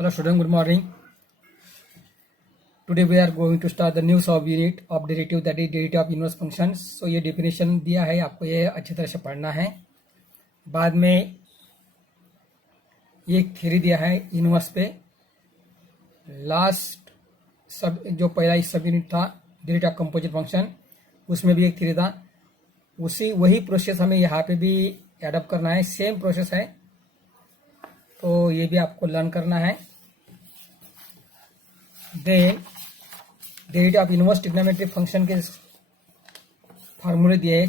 Hello student, good morning. Today we are going to start the new sub unit of derivative, that is derivative of inverse functions. So ये definition दिया है, आपको ये अच्छी तरह से पढ़ना है. बाद में ये थ्योरी दिया है इनवर्स पे. लास्ट सब जो पहला सब यूनिट था डेरिवेटिव ऑफ कंपोजिट फंक्शन, उसमें भी एक थ्योरी था. वही प्रोसेस हमें यहाँ पे भी एडप्ट करना है. सेम प्रोसेस है, तो ये भी आपको लर्न करना है. Then derivative of inverse trigonometric function के फार्मूले दिए हैं.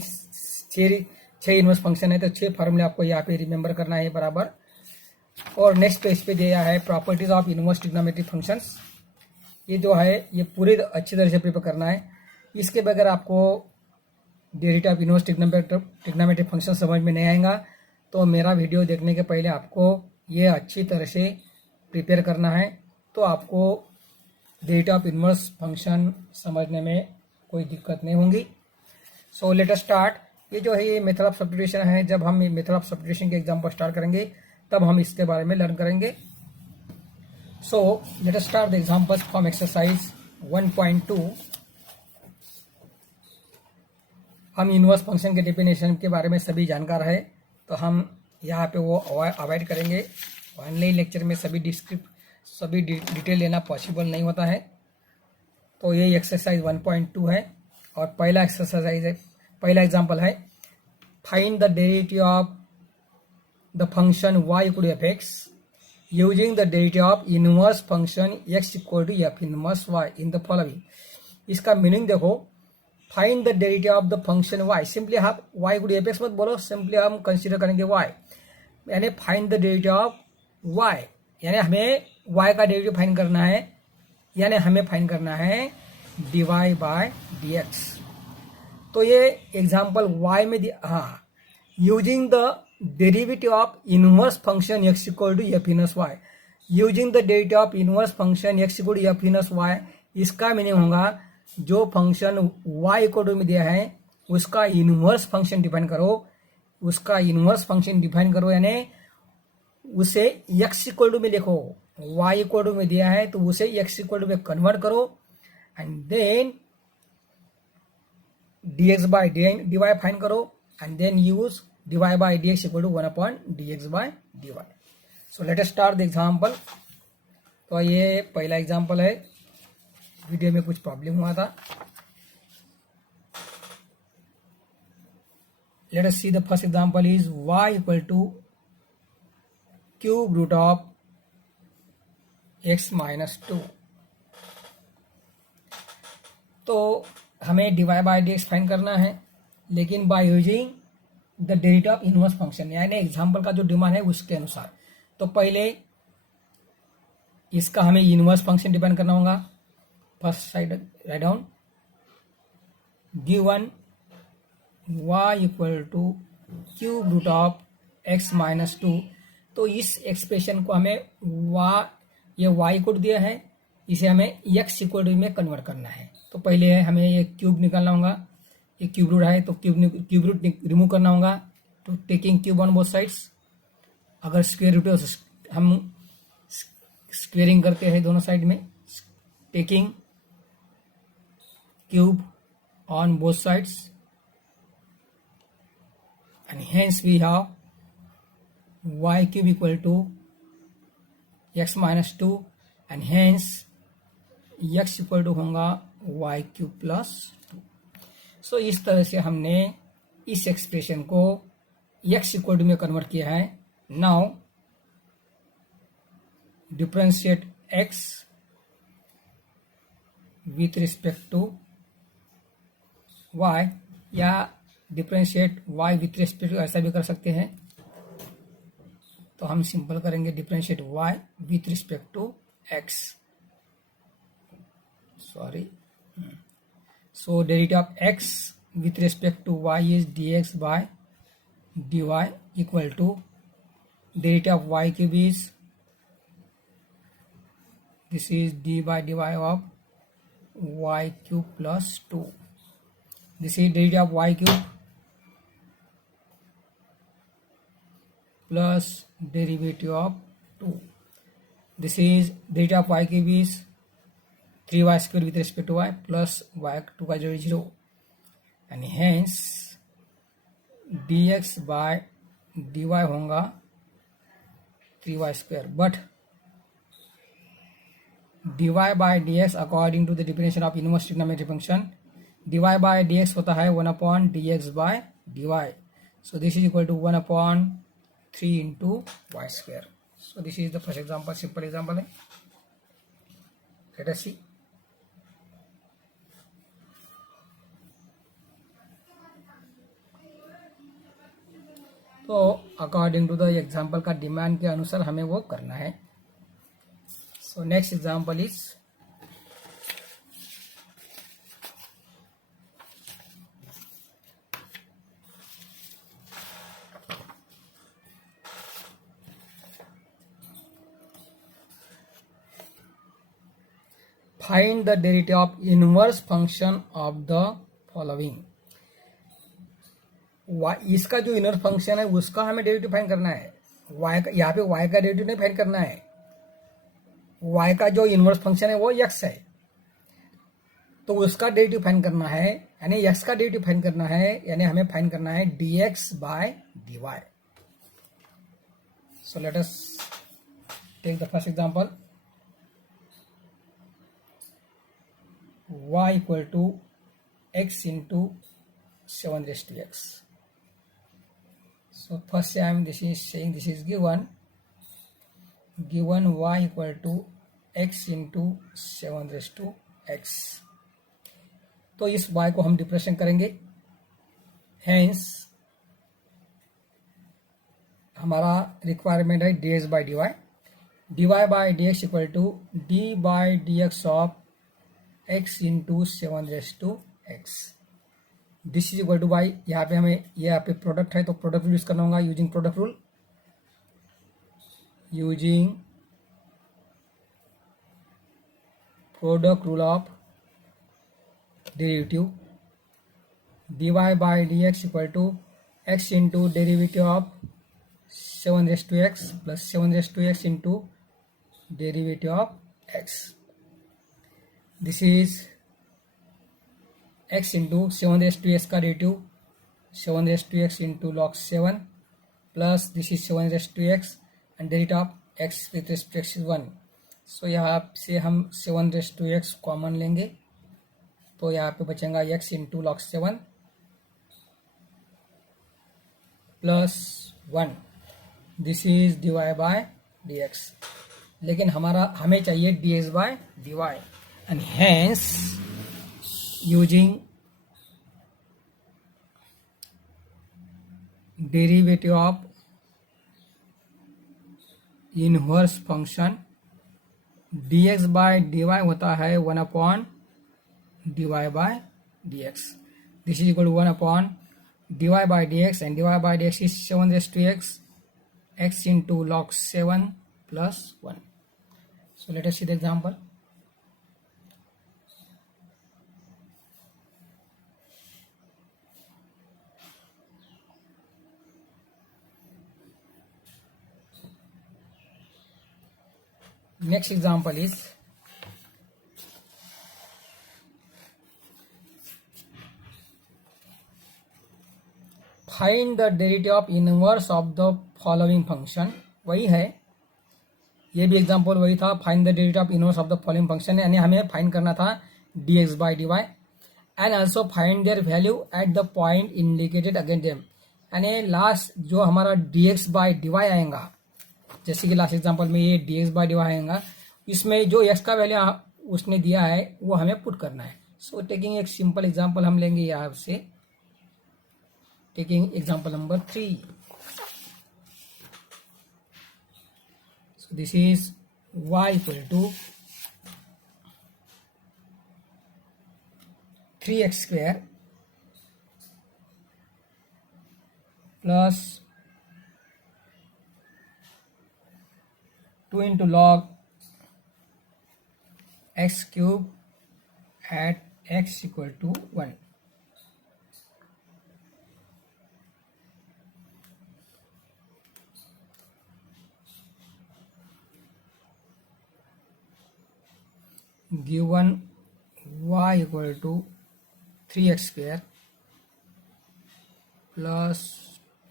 छह इनवर्स फंक्शन है, तो 6 फार्मूले आपको यहाँ पे रिमेंबर करना है बराबर. और नेक्स्ट पेज पे दिया है properties of inverse trigonometric functions. ये जो है ये पूरे अच्छी तरह से प्रिपेयर करना है. इसके बगैर आपको derivative of inverse trigonometric function समझ में नहीं आएगा. तो मेरा वीडियो देखने के पहले आपको ये अच्छी तरह से प्रिपेयर करना है, तो आपको डेरिवेटिव ऑफ इनवर्स फंक्शन समझने में कोई दिक्कत नहीं होगी. सो लेट अस स्टार्ट. ये जो है ये मेथड ऑफ सब्स्टिट्यूशन है. जब हम मेथड ऑफ सब्स्टिट्यूशन के एग्जाम्पल स्टार्ट करेंगे तब हम इसके बारे में लर्न करेंगे. सो let us start the examples from exercise 1.2. हम इनवर्स फंक्शन के डेफिनेशन के बारे में सभी जानकार है, तो हम यहाँ पे वो अवॉइड करेंगे. ऑनलाइन लेक्चर में सभी डिटेल लेना पॉसिबल नहीं होता है. तो ये एक्सरसाइज 1.2 है और पहला एक्सरसाइज है, पहला एग्जांपल है find the derivative of the function y equal to F X using the derivative of inverse function x equal to F inverse y in the following. इसका मीनिंग देखो, find the derivative of the function y. Simply आप y equal to F X मत बोलो, simply हम consider करेंगे y, यानी find the derivative of y, यानी हमें y का डेरिवेटिव फाइंड करना है, यानी हमें फाइंड करना है dy बाय dx. तो ये एग्जांपल y में हाँ, using the derivative of inverse function x equal to F inverse y. Using the derivative of inverse function x equal to F inverse y. इसका मीनिंग होगा जो function y equal to में दिया है उसका inverse function define करो. उसका inverse function define करो, यानी उसे x इक्वल टू में देखो. y इक्वल टू में दिया है तो उसे x इक्वल टू में कन्वर्ट करो and then dx by dy find करो and then use dy by dx equal to 1 upon dx by dy. So let us start the example. तो ये पहला एग्जांपल है. वीडियो में कुछ प्रॉब्लम हुआ था. Let us see the first example is y equal to cube root of x minus 2. तो हमें dy बाय dx फाइंड करना है, लेकिन by using the derivative of inverse function, यानी एग्जांपल का जो डिमांड है उसके अनुसार. तो पहले इसका हमें इनवर्स फंक्शन डिफाइन करना होगा. First side write down, given y equal to cube root of x minus 2. तो इस एक्सप्रेशन को हमें ये y कोड दिया है, इसे हमें x इक्वल टू में कन्वर्ट करना है. तो पहले हमें ये क्यूब निकालना होगा. ये क्यूब रूट है तो क्यूब रूट रिमूव करना होगा. तो taking cube on both sides. अगर स्क्वायर रूट है तो हम स्क्वेयरिंग करते हैं दोनों साइड में. Taking cube on both sides and hence we have y cube equal to x minus 2 and hence x equal to होगा y cube plus 2. सो इस तरह से हमने इस एक्सप्रेशन को x इक्वल टू में कन्वर्ट किया है. Now differentiate x with respect to y, या differentiate y with respect to, ऐसा भी कर सकते हैं. तो हम सिंपल करेंगे differentiate y with respect to x. Sorry, so derivative of x with respect to y is dx by dy equal to derivative of y cube is this is d bye dy of y cube plus 2. This is derivative of y cube plus derivative of 2. This is derivative of y की भी 3y square with respect to y plus y2 का 0 and hence dx by dy होगा 3y square, but dy by dx according to the definition of inverse trigonometry function dy by dx होता है 1 upon dx by dy. So this is equal to 1 upon 3 into y square. So this is the first example, simple example है. Let us see. तो according to the example का demand के अनुसार हमें वो करना है. So next example is find the derivative of inverse function of the following. इसका जो इनवर्स फंक्शन है उसका हमें डेरिवेटिव फाइंड करना है. y का, यहाँ पे y का डेरिवेटिव नहीं फाइंड करना है. y का जो इनवर्स फंक्शन है वो x है, तो उसका डेरिवेटिव फाइंड करना है, यानी x का डेरिवेटिव फाइंड करना है, यानी हमें फाइंड करना है dx by dy. So let us take the first example. y equal to x into 7 raised to x. So first time this is saying this is given y equal to x into 7 raised to x. तो इस y को हम differentiate करेंगे. Hence हमारा requirement है dx by dy. dy by dx equal to d by dx of x into 7 raise to x. This is equal to by, यहाँ पे हमें यहाँ पे प्रोडक्ट है तो प्रोडक्ट रूल यूज करना होगा. Using product rule, using product rule of derivative dy by dx equal to x into derivative of 7 raise to x plus 7 raise to x into derivative of x. This is x into 7 raised to x का derivative 7 raised to x into log 7 plus this is 7 raised to x and derivative of x with respect to 1. सो यहाँ से हम 7 raised to x common लेंगे तो यहाँ पे बचेगा x into log 7 plus 1. This is dy by dx, लेकिन हमें चाहिए dx by dy. And hence using derivative of inverse function dx by dy होता है 1 upon dy by dx. This is equal to 1 upon dy by dx and dy by dx is 7 raised to x into log 7 plus 1. So let us see the example. Next example is find the derivative of inverse of the following function. वही है, ये भी example वही था. Find the derivative of inverse of the following function, यानी हमें find करना था dx by dy and also find their value at the point indicated against them. यानी लास्ट जो हमारा dx बाय dy आएगा, जैसे कि लास्ट एग्जांपल में ये dx बाय dy आएगा, इसमें जो x का वैल्यू उसने दिया है वो हमें पुट करना है. सो टेकिंग एक सिंपल एग्जांपल हम लेंगे यहाँ से. Taking example number 3. So this is y equal to 3x स्क्वायर plus 2 into log x cube at x equal to 1. Given y equal to 3x² plus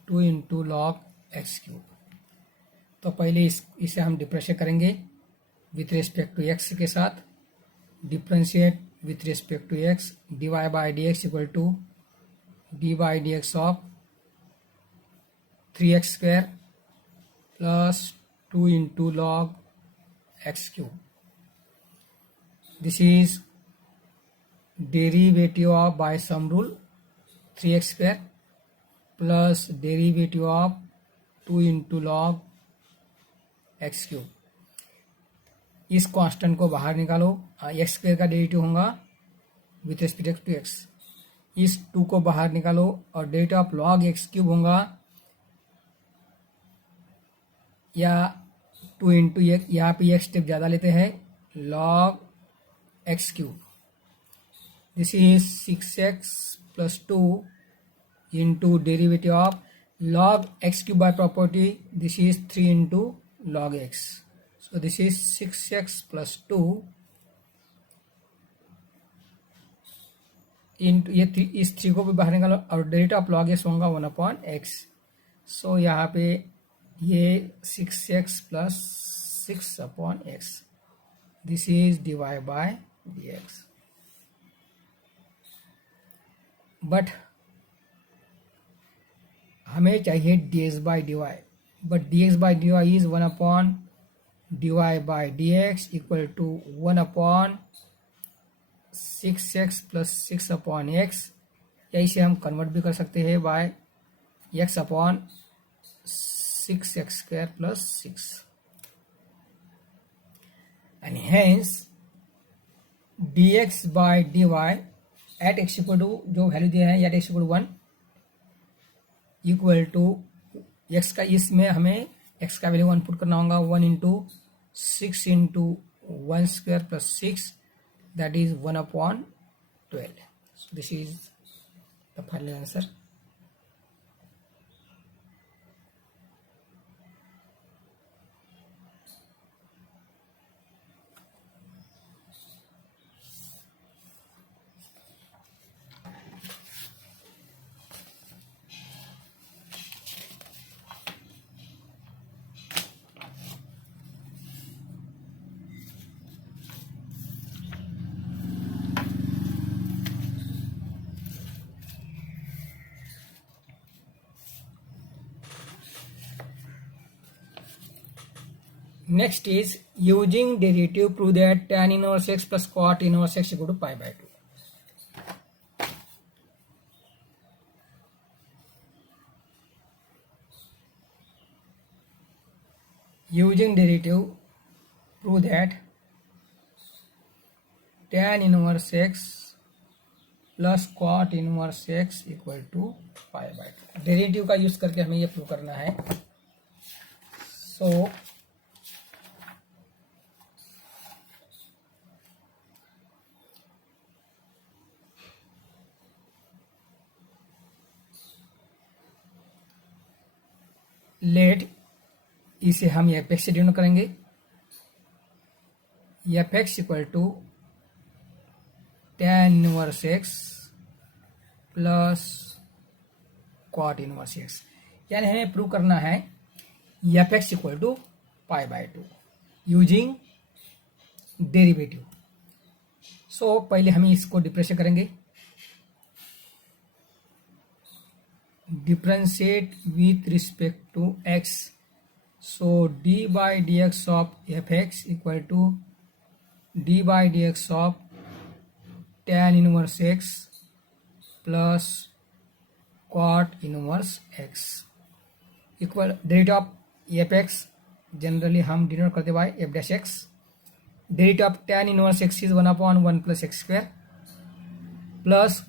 2 into log x³। तो पहले इसे हम डिफरेंशिएट करेंगे विथ रिस्पेक्ट टू x के साथ। Differentiate with respect to x, dy by D x equal to d by D x of 3x² plus 2 into log x³। This is derivative of by sum rule 3x² plus derivative of 2 into log x³। इस constant को बाहर निकालो, x² का derivative होगा with respect to x। इस 2 को बाहर निकालो और डेरिवेटिव ऑफ लॉग x³ होगा, या 2 इंटू यहाँ पे एक स्टेप ज़्यादा लेते हैं, log x³। This is 6x plus 2 into derivative of log x³ by property, this is 3 into log x. So this is 6x plus 2 into ये 3, इस 3 को भी बाहर निकालो और डेरिवेटिव ऑफ log x होगा 1/x। सो यहाँ पे ये 6x plus 6/x, this is divide by dx। But हमें चाहिए dx by dy, but dx by dy is 1/dy by dx equal to 1/6x plus 6/x, या इसे हम कन्वर्ट भी कर सकते हैं by x/6x² plus 6। And hence dx by dy at x equal to, जो वैल्यू दिया है at x equal to 1 equal to x का, इसमें हमें x का वैल्यू 1 पुट करना होगा, 1 into 6 into 1² plus 6, that is 1/12। So this is the final answer. Next is using derivative prove that tan inverse x plus cot inverse x equal to pi by 2. Using derivative prove that tan inverse x plus cot inverse x equal to pi by 2। Derivative का use करके हमें ये prove करना है। सो let इसे हम F X से denote करेंगे, F x equal to tan inverse X plus cot inverse X, यानी हमें प्रूव करना है F x equal to pi by 2 using derivative. So पहले हम इसको डिफरेंशिएट करेंगे, differentiate with respect to x। So d by D x of F x equal to d by D x of tan inverse x plus cot inverse x equal derivative of F x, generally हम denote करते by f dash x. Derivative of tan inverse x is 1/1 plus x² plus,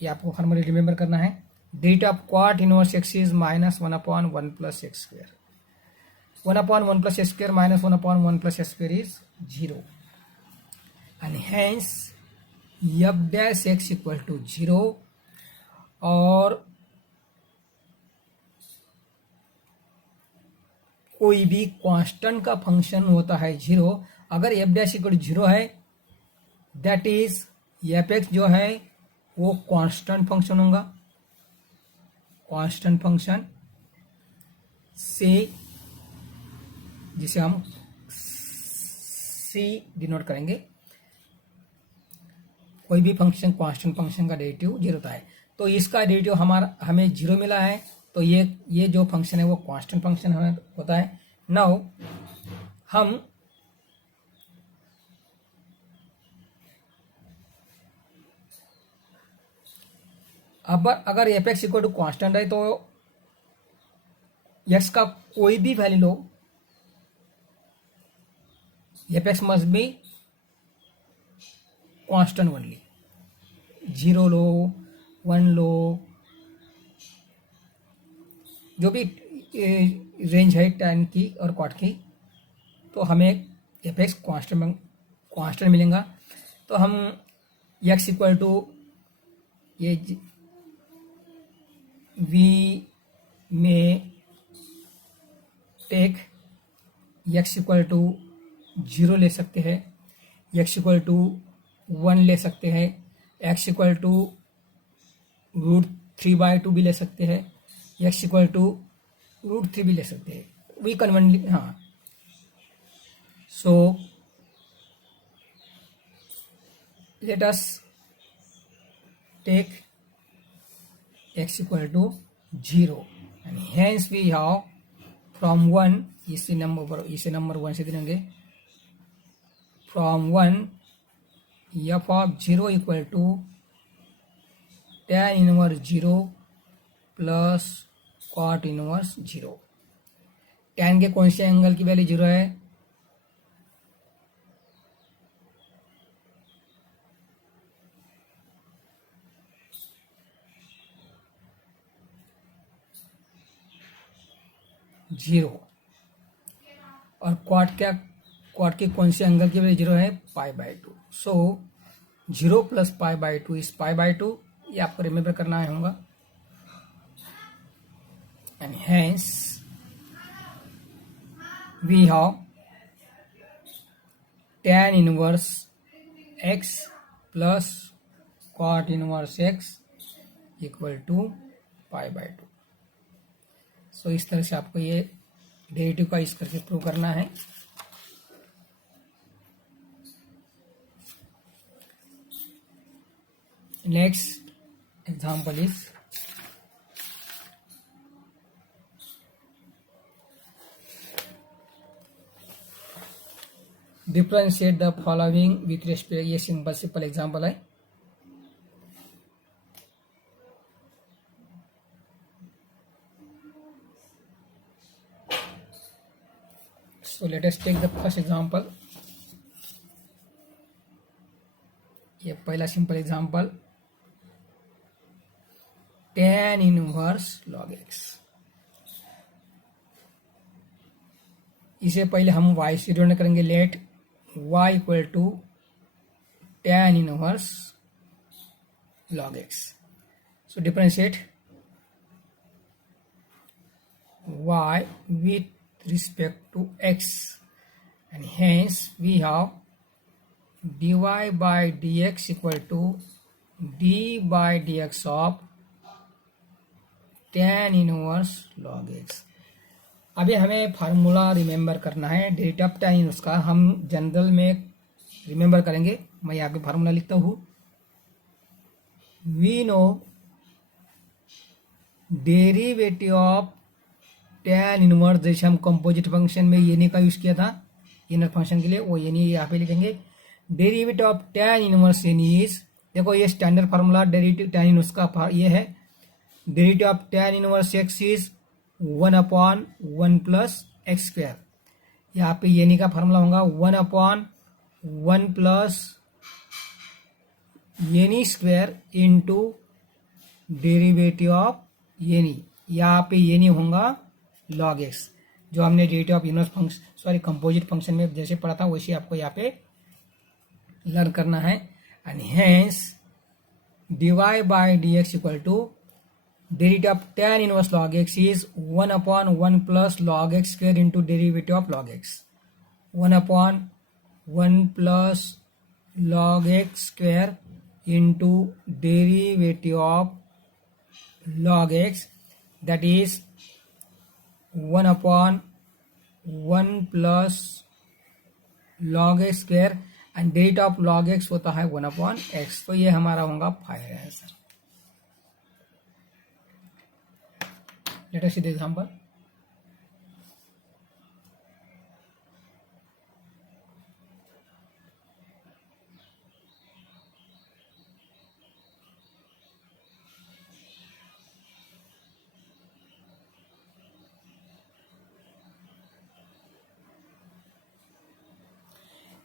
ये आपको formula remember करना है, derivative of cot inverse x is minus 1/1 plus x²। 1/1 plus x² minus 1/1 plus x² is 0, and hence f dash x equal to 0। और कोई भी constant का function होता है 0, अगर एफ डैश इक्वल टू 0 है दैट इज एफ एक्स जो है वो कांस्टेंट फंक्शन होगा, कांस्टेंट फंक्शन से जिसे हम सी डिनोट करेंगे। कोई भी फंक्शन कांस्टेंट फंक्शन का डेरिवेटिव 0 होता है, तो इसका डेरिवेटिव हमें 0 मिला है, तो ये जो फंक्शन है वो कांस्टेंट फंक्शन हमें होता है। नाउ हम अब अगर f x equal to constant है तो एक्स का कोई भी वैल्यू लो, f x must be constant only. 0 लो, 1 लो, जो भी रेंज है tan की और cot की, तो हमें एफ एक्स कॉन्स्टेंट मिलेगा। तो हम एक्स इक्वल टू ये वी में टेक एक्स इक्वल टू 0 ले सकते हैं, एक्स इक्वल टू 1 ले सकते हैं, एक्स इक्वल टू √3/2 भी ले सकते हैं, एक्स इक्वल टू √3 भी ले सकते हैं। वी कन्वेंटली हाँ। So let us take x equal to 0 and hence we have from 1, इसे नंबर 1 से देंगे, from 1 f of 0 equal to tan inverse 0 plus cot inverse 0। tan के कौन से एंगल की वैल्यू 0 है? जीरो। और क्वाट के कौन से एंगल की वैल्यू 0 है? π/2। सो 0 + π/2 इज π/2, ये आपको रिमेंबर करना होगा। And hence we have tan inverse x plus cot inverse x equal to π/2। So इस तरह से आपको ये डेरिवेटिव का इस करके प्रूव करना है। Next example is differentiate the following with respect. ये सिंपल एग्जाम्पल है। So let us take the first example। ये पहला सिंपल example, tan inverse log x। इसे पहले हम y से डिनोट करेंगे। Let y equal to tan inverse log x। So differentiate y with respect to x and hence we have dy by dx equal to d by dx of tan inverse log x। अभी हमें formula remember करना है derivative of tan inverse का। हम general में remember करेंगे। मैं यहाँ पे फार्मूला लिखता हूँ। We know derivative of tan inverse, जैसे हम कंपोजिट फंक्शन में एनी का यूज किया था इनर फंक्शन के लिए, वो एनी यहाँ पे लिखेंगे। Derivative of tan inverse any is, देखो ये standard formula derivative tan inverse का ये है। Derivative of tan inverse x is 1/1 plus x square. यहाँ पे एनी का फार्मूला होगा 1/1 plus N E square into derivative of any. यहाँ पे एनी होगा log x, जो हमने derivative of inverse function composite function में जैसे पढ़ा था वैसे आपको यहाँ पे लर्न करना है। And hence dy by dx equal to derivative of tan inverse log x is 1/1 plus log x square into derivative of log x। 1/1 plus log x square into derivative of log x, that is 1 upon 1 plus log x square and derivative of log x होता है 1 upon x। तो ये हमारा होगा final answer. Let us see the example.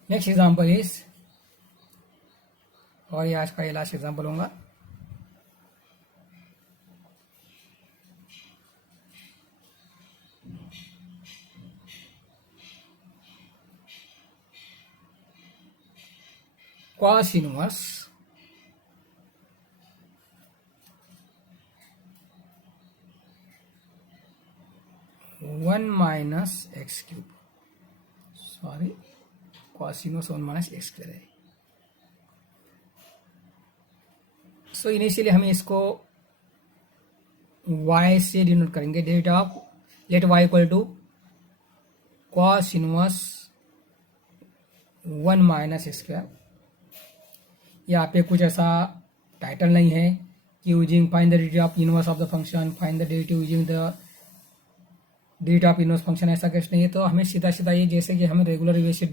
Next example is, और ये आज का ये लास्ट एग्जांपल होगा। cos inverse one minus x cube, sorry cos inverse 1 minus x square है। सो इनिशियली हमें इसको y से डिनोट करेंगे। Derivative of let y equal to cos inverse 1 minus x square. यहाँ पे कुछ ऐसा टाइटल नहीं है कि using find the derivative of inverse of the function, find the derivative using the derivative of inverse function, ऐसा कुछ नहीं है। तो हमें सीधा सीधा ये जैसे कि हमें रेगुलर वे से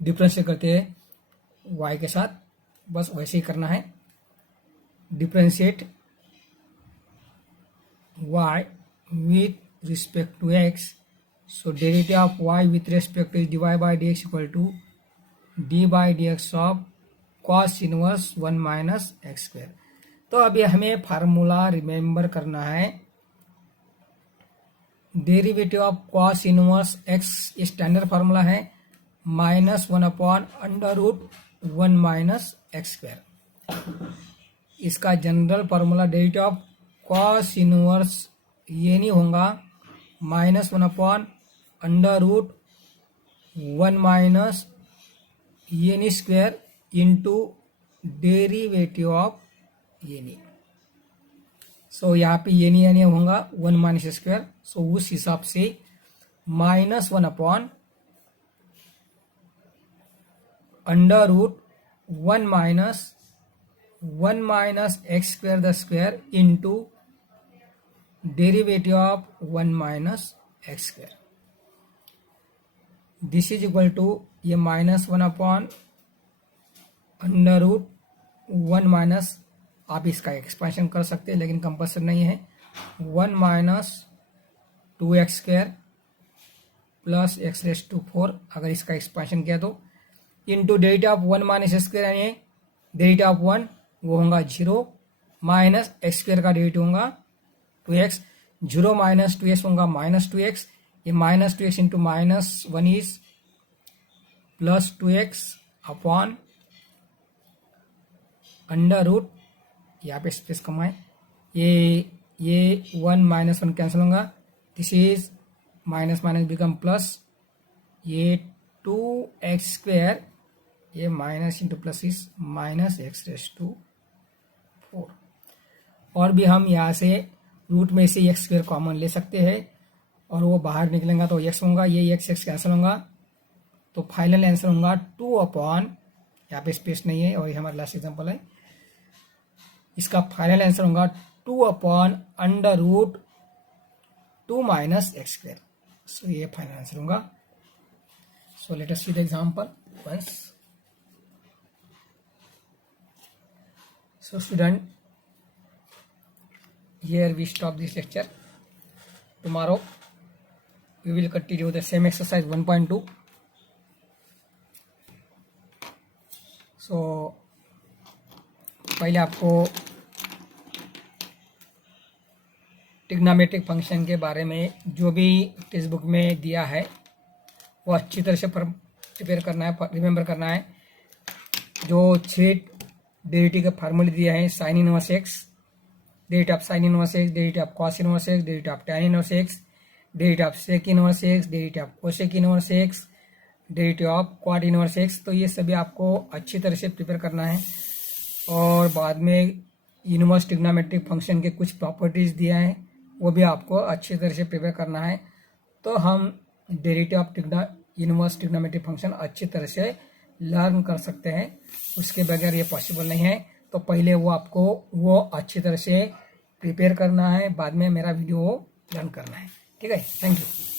डिफरेंशिएट करते हैं y के साथ, बस वैसे ही करना है। Differentiate y with respect to x, so derivative of y with respect to dy by dx equal to d by dx of cos inverse 1 minus x square. तो अभी हमें फार्मूला रिमेंबर करना है। Derivative of cos inverse x standard formula है -1 upon under root 1 minus x square. इसका general formula derivative of cos inverse ये नहीं होगा -1 अपॉन अंडर रूट 1 माइनस ये नहीं स्क्वायर इंटू डेरिवेटिव ऑफ ये नहीं। सो यहाँ पे ये नहीं होगा 1 माइनस स्क्वायर, सो उस हिसाब से -1 upon under root 1 minus x square the square into derivative of 1 minus x square. This is equal to ये -1 अपॉन अंडर रूट 1 माइनस, आप इसका एक्सपेंशन कर सकते हैं लेकिन कंपल्सरी नहीं है, 1 minus 2x square plus x raise to 4, अगर इसका एक्सपेंशन किया तो into derivative of 1 minus square यानी डेरिवेटिव ऑफ 1 वो होगा 0 माइनस एक्स स्क्वायर का डेरिवेटिव होगा 2x, 0 माइनस 2x होगा -2x, ये -2x into -1 is plus 2x upon under root, यहाँ पे स्पेस कमाए, ये 1 माइनस 1 कैंसिल होगा, this is minus minus become plus, ये 2x स्क्वायर ये minus into plus is minus x raise to 4। और भी हम यहाँ से रूट में से एक्स स्क्वायर कॉमन ले सकते हैं और वो बाहर निकलेगा तो एक्स होगा, ये एक्स कैंसिल होगा, तो फाइनल आंसर होगा 2 अपॉन, यहाँ पे स्पेस नहीं है और ये हमारा लास्ट एग्जांपल है, इसका फाइनल आंसर होगा 2 upon under root 2 minus x square. So ये फाइनल आंसर होगा। So let us see the example once. So student, here we stop this lecture. Tomorrow we will continue the same exercise 1.2. So पहले आपको trigonometric function के बारे में जो भी text book में दिया है वो अच्छी तरह से प्रिपेयर करना है, रिमेंबर करना है। जो 6 डेरिवेटिव के फार्मूले दिया है, sine inverse x, derivative of sine inverse x, derivative of cos inverse x, derivative of tan inverse x, derivative of sec inverse x, derivative of cosec inverse x, derivative of quad inverse x, तो ये सभी आपको अच्छी तरह से prepare करना है। और बाद में इनवर्स ट्रिग्नोमेट्रिक फंक्शन के कुछ प्रॉपर्टीज़ दिया है, वो भी आपको अच्छी तरह से प्रिपेयर करना है। तो हम derivative of inverse trigonometric function अच्छी तरह से लर्न कर सकते हैं, उसके बगैर ये पॉसिबल नहीं है। तो पहले वो आपको वो अच्छी तरह से प्रिपेयर करना है, बाद में मेरा वीडियो लर्न करना है। ठीक है, थैंक यू।